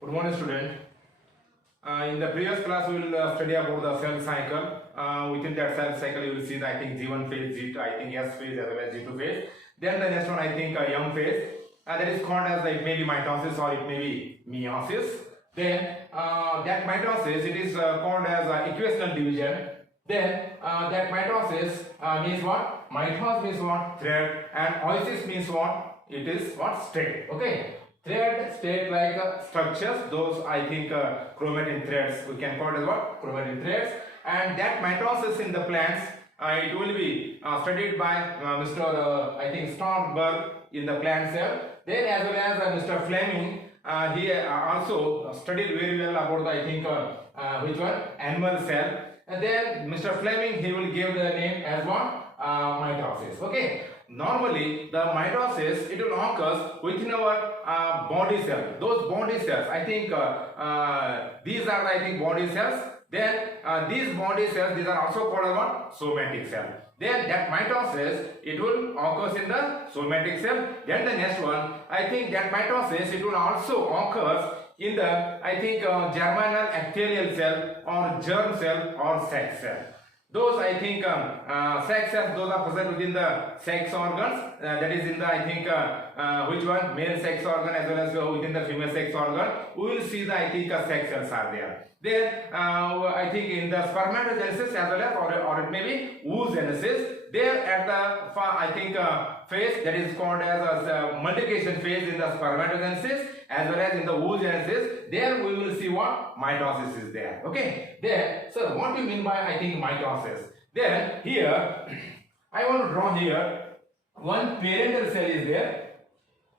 Good morning, student. In the previous class, we will study about the cell cycle. Within that cell cycle, you will see the G1 phase, G2, S phase, as well as G2 phase. Then the next one, M phase. That is called as it may be mitosis or it may be meiosis. Then that mitosis, it is called as equational division. Then that mitosis means what? Mitose means what? Thread. And oasis means what? It is what? State. Okay. Thread, state like structures, those chromatin threads, we can call it as what? Chromatin threads. And that mitosis in the plants, it will be studied by Mr. Starberg in the plant cell. Then as well as Mr. Fleming, he also studied very well about which one? Animal cell. And then Mr. Fleming, he will give the name as what? Mitosis. Okay. Normally, the mitosis, it will occur within our body cell. Those body cells, these are body cells. Then these body cells, these are also called as what? Somatic cell. Then that mitosis, it will occur in the somatic cell. Then the next one, that mitosis, it will also occur in the germinal epithelial cell or germ cell or sac cell. Those sex cells, those are present within the sex organs. That is in the which one? Male sex organ as well as within the female sex organ. We will see the sex cells are there. Then in the spermatogenesis as well as or it may be oogenesis. There at the phase that is called as a multiplication phase in the spermatogenesis as well as in the oogenesis, there we will see what? Mitosis is there. Okay. Then, so what do you mean by mitosis? Then here I want to draw here one parental cell is there.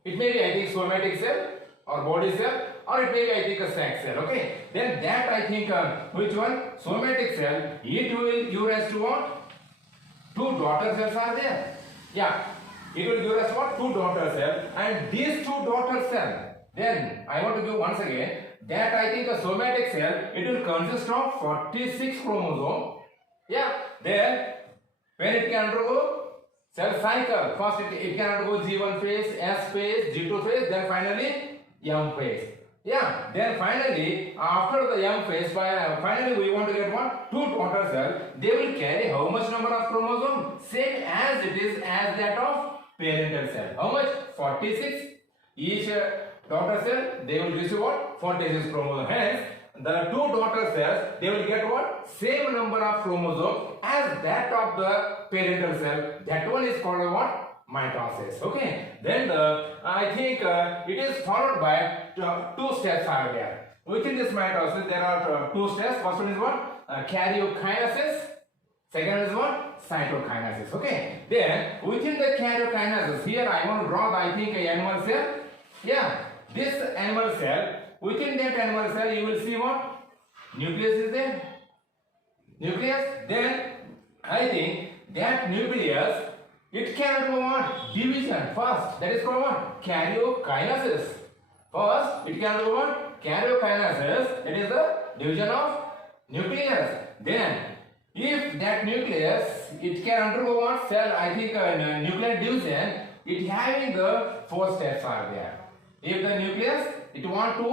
It may be somatic cell or body cell or it may be a sac cell. Okay. Then that which one? Somatic cell, it will give rise to what? Two daughter cells are there. Yeah. It will give us what? Two daughter cells, and these two daughter cells. Then I want to give once again that a somatic cell, it will consist of 46 chromosomes. Yeah. Then when it can undergo cell cycle, first it can undergo G1 phase, S phase, G2 phase, then finally M phase. Yeah. Then finally after the M phase, finally we want to get what? Two daughter cells. They will carry how much number of chromosomes? Same as it is as that of parental cell. How much? 46. Each daughter cell, they will receive what? 46 chromosomes. Hence, the two daughter cells, they will get what? Same number of chromosomes as that of the parental cell. That one is called what? Mitosis. Okay. Then it is followed by two steps are there. Within this mitosis, there are two steps. First one is what? Karyokinesis. Second is what? Cytokinesis. Okay. Then within the karyokinesis, here I want to draw the animal cell. Yeah. This animal cell, within that animal cell, you will see what? Nucleus is there. Nucleus. Then that nucleus, it can undergo what? Division first. That is called what? Karyokinesis. First, it can undergo what? Karyokinesis. It is the division of nucleus. Then, if that nucleus, it can undergo what? Cell, nuclear division, it having the four steps are there. If the nucleus, it want to,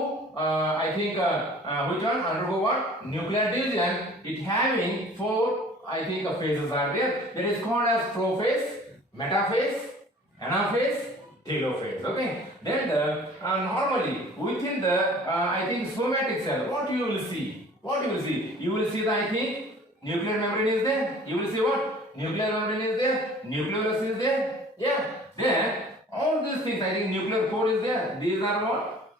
which one? Undergo what? Nuclear division, it having four, phases are there. That is called as prophase, metaphase, anaphase, telophase. Okay. Then normally within the somatic cell, what you will see? What you will see? You will see the nuclear membrane is there. You will see what? Nuclear membrane is there. Nucleus is there. Yeah. Then all these things, nuclear pore is there. These are what?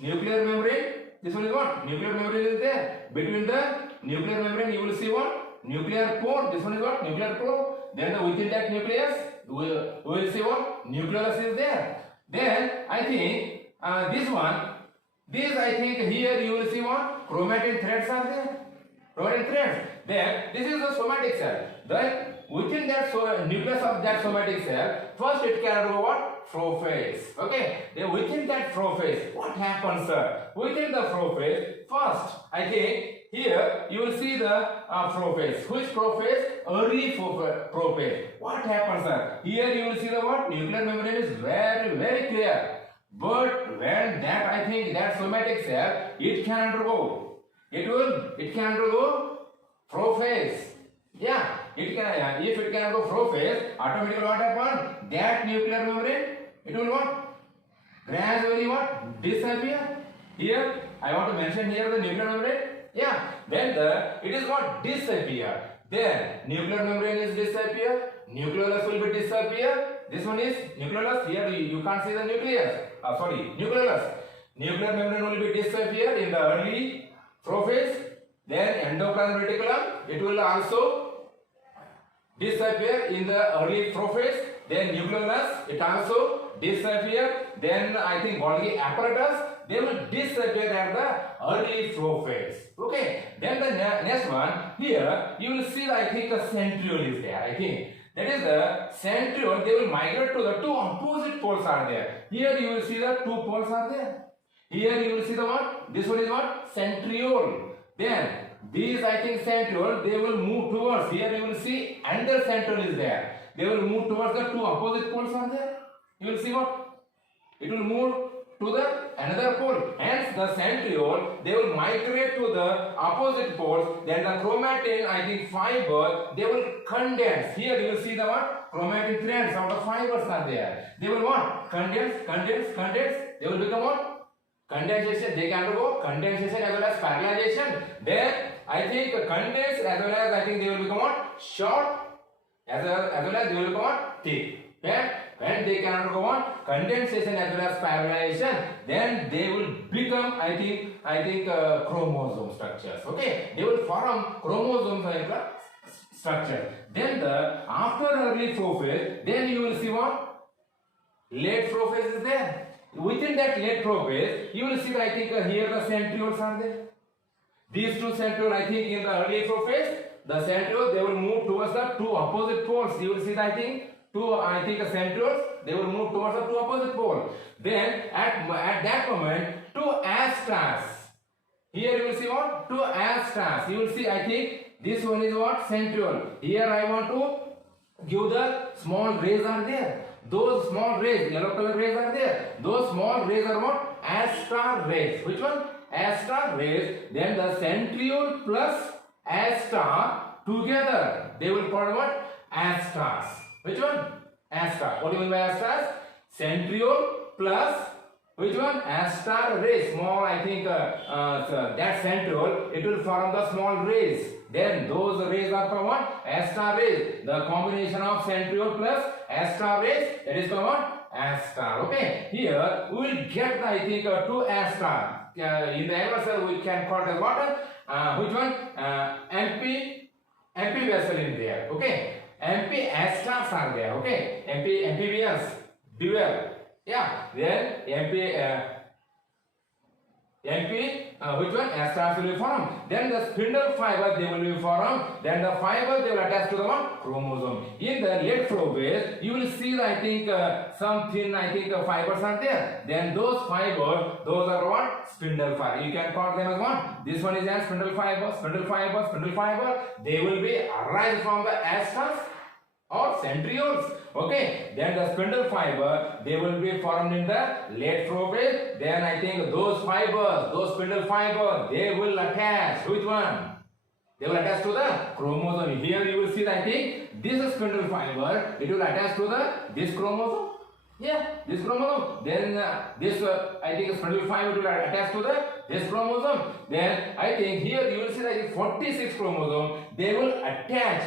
Nuclear membrane. This one is what? Nuclear membrane is there. Between the nuclear membrane, you will see what? Nuclear pore. This one is what? Nuclear pore. Then within that nucleus, we will see what? Nucleus is there. Then this one, here you will see what? Chromatin threads are there. Chromatin threads. Then this is the somatic cell. Then within that nucleus of that somatic cell, first it can undergo what? Prophase. Okay. Then within that prophase, what happens, sir? Within the prophase, first, here you will see the prophase. Which prophase? Early prophase. What happens, sir? Here you will see the what? Nuclear membrane is very, very clear. But when that I think that somatic cell, it can undergo, it can undergo prophase. Yeah, it can, if it can undergo prophase, automatically what happen? That nuclear membrane, it will what? Gradually what? Disappear. Here, I want to mention here the nuclear membrane. Yeah, then it is what? Disappear. Then nuclear membrane is disappear, nucleolus will be disappear. This one is nucleolus. Here you can't see the nucleus. Nucleolus. Nuclear membrane will be disappear in the early prophase. Then endoplasmic reticulum, it will also disappear in the early prophase. Then nucleolus, it also disappear. Then I think Golgi apparatus, they will disappear at the early prophase. Okay. Then the next one, here you will see I think the centriole is there. I think that is the centriole. They will migrate to the two opposite poles are there. Here you will see the two poles are there. Here you will see the what? This one is what? Centriole. Then these I think centriole, they will move towards. Here you will see another centriole is there. They will move towards the two opposite poles are there. You will see what? It will move to the another pole. Hence the centriole, they will migrate to the opposite poles. Then the chromatin, I think fiber, they will condense. Here you will see the what? Chromatin threads out of fibers are there. They will what? Condense. They will become what? Condensation. They can undergo condensation as well as parallelization. Then I think condense as well as I think they will become what? Short as well as they will become what? Thick. When they can undergo what? Condensation as well as parallelization, then they will become I think chromosome structures. Okay, they will form chromosome structure. Then after early prophase, then you will see what? Late prophase is there. Within that late prophase, you will see I think here the centrioles are there. These two centrioles I think in the early prophase, the centrioles they will move towards the two opposite poles. You will see I think centrioles, they will move towards the two opposite poles. Then at that moment, two asters. Here you will see what? Two asters. You will see I think this one is what? Centriole. Here I want to give the small rays are there. Those small rays, yellow color rays are there. Those small rays are what? Aster rays. Which one? Aster rays. Then the centriole plus aster together, they will form what? Asters. Which one? Aster. What do you mean by asters? Centriole plus which one? Aster rays. Small, I think that centriole, it will form the small rays. Then those rays are called what? Aster rays. The combination of centriole plus aster rays, that is called what? Aster. Okay. Here we will get I think two aster. In the animal cell we can call the what? Which one? MP vessel in there. Okay. MP asters are there. Okay. amphibians, dual. Yeah. Then which one? Asters will be formed. Then the spindle fiber they will be formed. Then the fiber they will attach to the one? Chromosome. In the late prophase, you will see I think some thin fibers are there. Then those fibers, those are what? Spindle fiber. You can call them as what? This one is a spindle fiber. They will be arise from the asters or centrioles. Okay. Then the spindle fiber, they will be formed in the late prophase. Then I think those fibers, those spindle fiber, they will attach. Which one? They will attach to the chromosome. Here you will see I think this spindle fiber, it will attach to this chromosome. Yeah, this chromosome. Then this I think spindle fiber will attach to this chromosome. Then I think here you will see that 46 chromosome, they will attach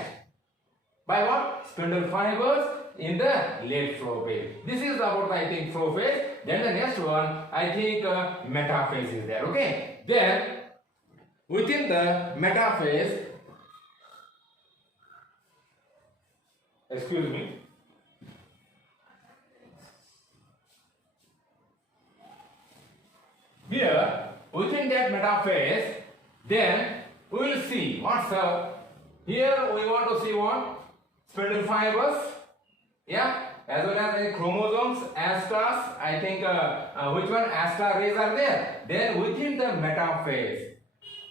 by what? Spindle fibers in the late prophase. This is about I think prophase. Then the next one I think metaphase is there. Okay. Then within the metaphase, excuse me. Here within that metaphase, then we will see what's here we want to see what? Spindle fibers, yeah, as well as chromosomes, asters, I think which one? Aster rays are there. Then within the metaphase,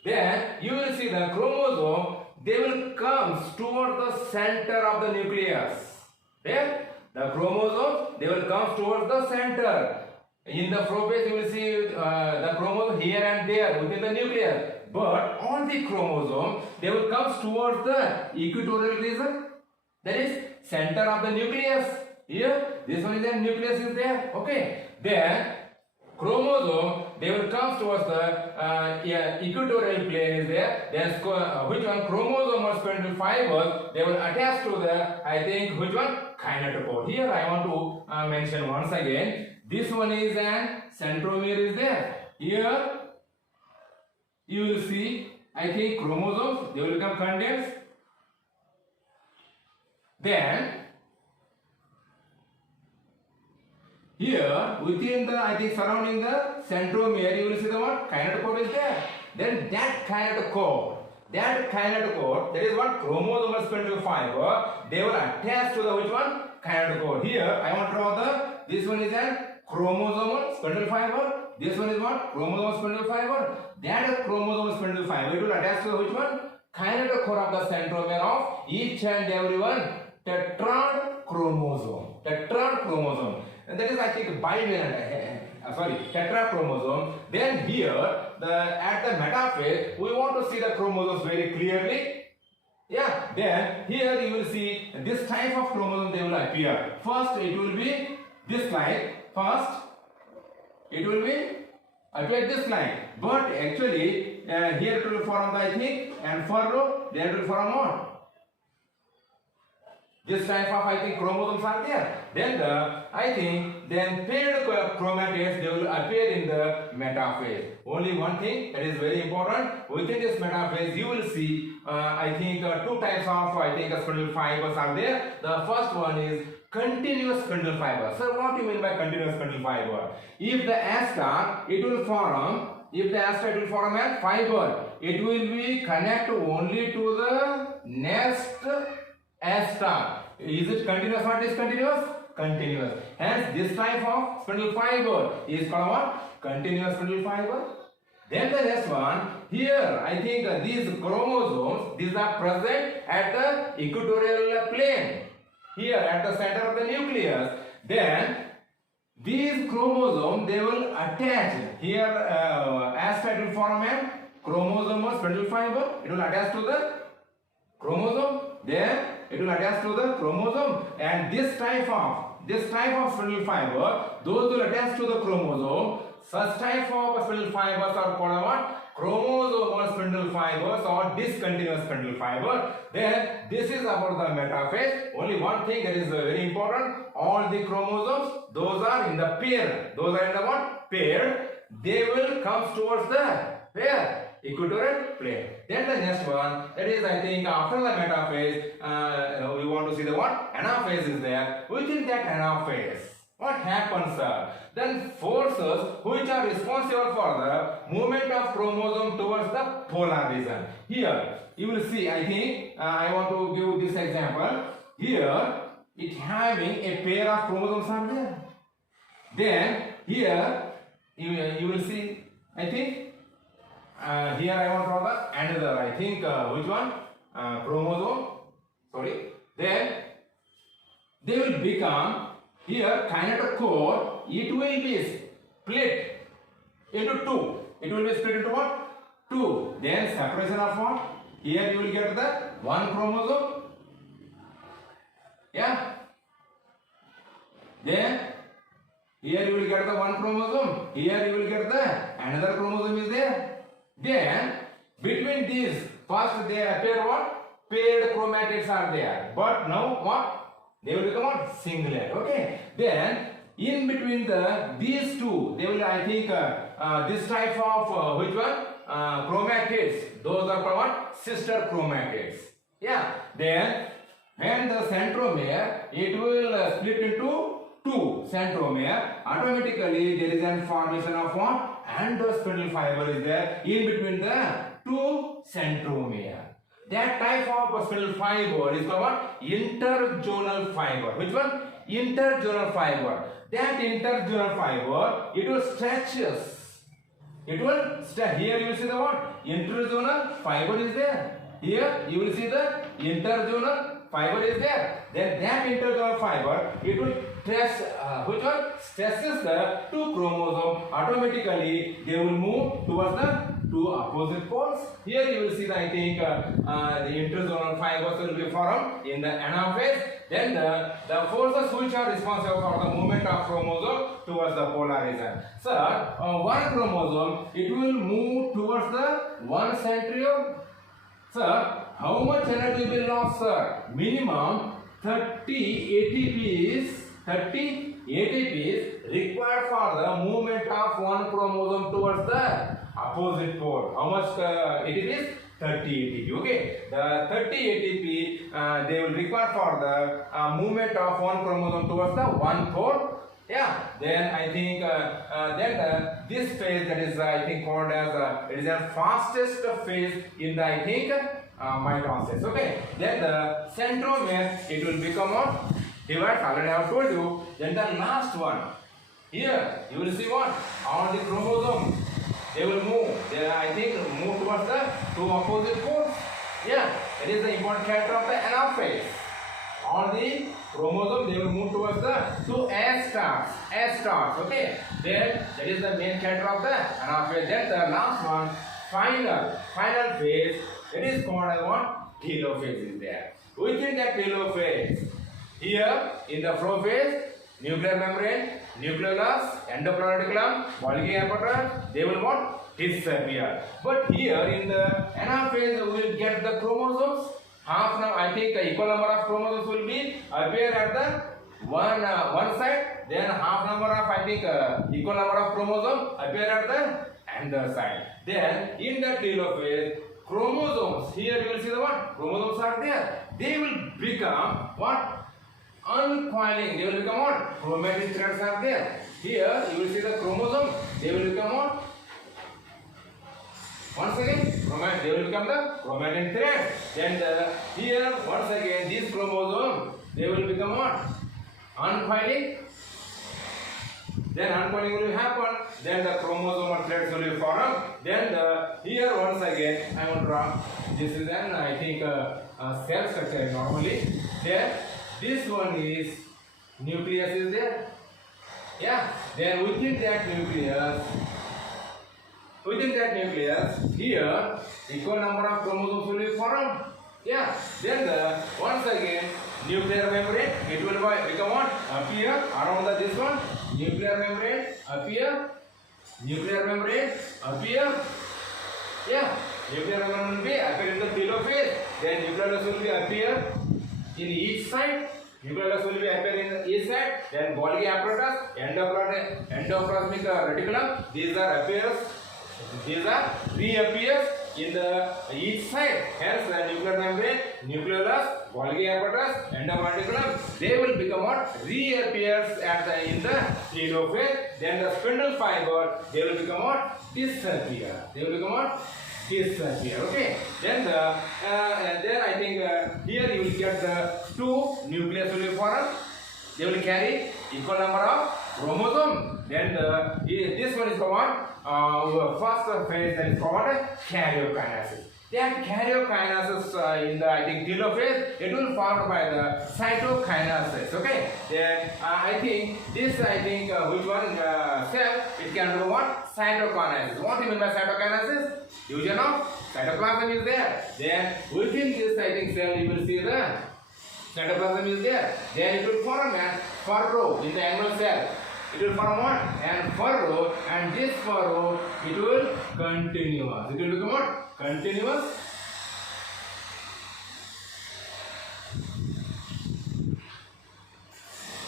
then you will see the chromosome, they will come toward the center of the nucleus. Then the chromosomes, they will come towards the center. In the prophase, you will see the chromosome here and there within the nucleus. But all the chromosomes, they will come towards the equatorial region. That is center of the nucleus. Here, this one is the nucleus is there. Okay. Then chromosome, they will come towards the equatorial plane is there. Then which one? Chromosome or spindle fibers, they will attach to the, I think, which one? Kinetochore. Here I want to mention once again. This one is an centromere is there. Here you will see, I think, chromosomes, they will become condensed. Then here within the, I think, surrounding the centromere, you will see the what? Kinetochore is there. Then that kinetochore, that is what? Chromosomal spindle fiber, they will attach to the which one? Kinetochore. Here I want to draw the, this one is an chromosomal spindle fiber. This one is what? Chromosomal spindle fiber. That chromosomal spindle fiber, it will attach to which one? Kinetochore of the centromere of each and every one tetrad chromosome. Tetrad chromosome. And that is, I think, bivalent. Tetrad chromosome. Then here, at the metaphase, we want to see the chromosomes very clearly. Yeah. Then here you will see this type of chromosome they will appear. First, it will be this line. First, it will be appear this line. But actually, here it will form the, I think, and furrow, there it will form what? This type of, I think, chromosomes are there. Then I think, then paired chromatids, they will appear in the metaphase. Only one thing that is very important. Within this metaphase, you will see, I think, two types of, I think, spindle fibers are there. The first one is continuous spindle fiber. So what do you mean by continuous spindle fiber? If the asta, it will form, if the asta, it will form a fiber, it will be connected only to the next asta. Is it continuous or discontinuous? Continuous. Hence, this type of spindle fiber is called what? Continuous spindle fiber. Then the next one, here I think these chromosomes, these are present at the equatorial plane. Here at the center of the nucleus. Then these chromosomes, they will attach. Here asta will form a chromosomal spindle fiber. It will attach to the chromosome. Then it will attach to the chromosome, and this type of spindle fiber, those will attach to the chromosome. Such type of spindle fibers are called what? Chromosomal spindle fibers or discontinuous spindle fiber. Then this is about the metaphase. Only one thing that is very important. All the chromosomes, those are in the pair. Those are in the what? Pair. They will come towards the where? Equatorial plane. Then the next one, that is, I think, after the metaphase, we want to see the what? Anaphase is there. Within that anaphase, what happens, sir? Then forces which are responsible for the movement of chromosome towards the polar region. Here, you will see, I think, I want to give this example. Here, it having a pair of chromosomes are there. Then, here, you will see, I think, here I want to draw the another, I think, which one? Chromosome. Sorry. Then they will become, here kinetochore, it will be split into two. It will be split into what? Two. Then separation of what? Here you will get the one chromosome. Yeah. Then here you will get the one chromosome. Here you will get the another chromosome is there. Then between these, first they appear what? Paired chromatids are there. But now what? They will become what? Singlet. Okay. Then in between these two, they will, I think, this type of which one? Chromatids. Those are called what? Sister chromatids. Yeah. Then when the centromere, it will split into two centromere. Automatically there is a formation of what? Endospindle fiber is there in between the two centromere. That type of spindle fiber is called what? Interzonal fiber. Which one? Interzonal fiber. That interzonal fiber, it will stretches. It will stretch. Here you will see the what? Interzonal fiber is there. Here you will see the interzonal fiber is there. Then that interzonal fiber, it will stresses the two chromosomes, automatically they will move towards the two opposite poles. Here you will see that I think the interzonal fibers will be formed in the anaphase. Then the forces which are responsible for the movement of chromosome towards the polar region. So one chromosome, it will move towards the one centriole. Sir, how much energy will be lost, sir? Minimum 30 ATPs required for the movement of one chromosome towards the opposite pole. How much ATPs? 30 ATP. Okay, the 30 ATP they will require for the movement of one chromosome towards the one pole. Yeah, then I think this phase, that is I think called as it is the fastest phase in the I think mitosis. Okay, then the centromere, it will become a divide. Already I have told you. Then the last one, here you will see what, all the chromosomes, they will move. They I think move towards the two opposite poles. Yeah, that is the important character of the anaphase. All the chromosomes, they will move towards the two S stars. Okay, then that is the main character of the anaphase. Then the last one, final phase, it is called as what? Telophase is there. Within that telophase, here in the prophase, nuclear membrane, nucleolus, endoplasmic Golgi apparatus, they will what? Disappear. But here in the anaphase, we will get the chromosomes. Half now, I think equal number of chromosomes will be appear at the one side. Then half number of I think equal number of chromosomes appear at the other side. Then in the telophase, chromosomes, here you will see the what? Chromosomes are there. They will become what? Uncoiling. They will become what? Chromatin threads are there. Here you will see the chromosome. They will become what? Once again, they will become the chromatin thread. Then here once again these chromosomes, they will become what? Uncoiling. Then uncoiling will happen. Then the chromosomal threads will be formed. Then here once again I will draw. This is an I think cell structure normally. Then this one is nucleus is there. Yeah. Then within that nucleus, here equal number of chromosomes will be formed. Yeah. Then once again nuclear membrane, it will become what? Appear around this one. Nuclear membrane appear. Nuclear membrane appear. Yeah. Nuclear membrane will be appear in the telophase. Then nucleolus will be appear in each side. Nucleolus will be appear in each side. Then Golgi apparatus, endoplasmic reticulum. These are reappears in the each side. Hence the nuclear membrane, nucleolus, Golgi apparatus, endoplasmic reticulum, they will become what? Reappears in the telophase. Then the spindle fiber, they will become what? Disappear. They will become what? Disappear. Okay. Then then I think here you will get the two nucleus will be formed. They will carry equal number of chromosomes. Then this one is called first phase, that is called karyokinesis. That karyokinesis in the I think telophase, it will formed by the cytokinesis. Okay. Then I think this which one cell, it can do what? Cytokinesis. What do you mean by cytokinesis? Fusion of cytoplasm is there. Then within this cell you will see the cytoplasm is there. Then it will form a furrow in the animal cell. It will form what? And furrow, and this furrow, it will continuous. It will become what? Continuous.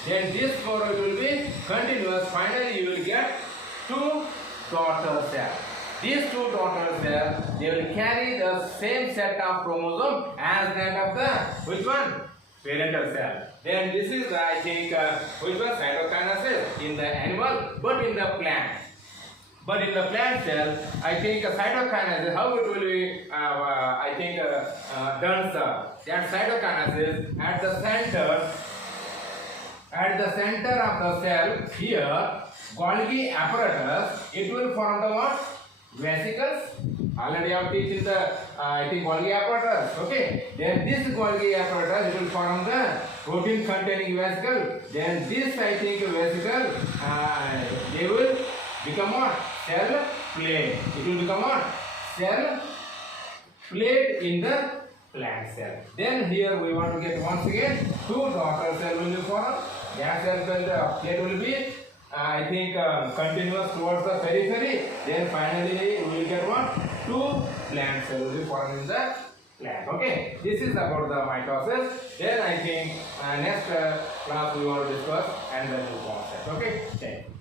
Then this furrow will be continuous. Finally, you will get two daughter cells. These two daughter cells, they will carry the same set of chromosomes as that of the which one? Parental cell. Then this is I think which was cytokinesis in the animal, but in the plant. But in the plant cell, I think cytokinesis, how it will be I think done, sir. That cytokinesis at the center of the cell, here Golgi apparatus, it will form the what? Vesicles. Already I have teach the I think Golgi apparatus. Okay. Then this Golgi apparatus it will form the protein containing vesicle. Then this I think vesicle they will become what? Cell plate. It will become what? Cell plate in the plant cell. Then here we want to get once again two daughter cell will be formed. That cell plate will be I think continuous towards the periphery. Then finally we will get what? Two plant cells will be formed in the plant. Okay. This is about the mitosis. Then I think next class we will discuss and the new concept. Okay. Thank you.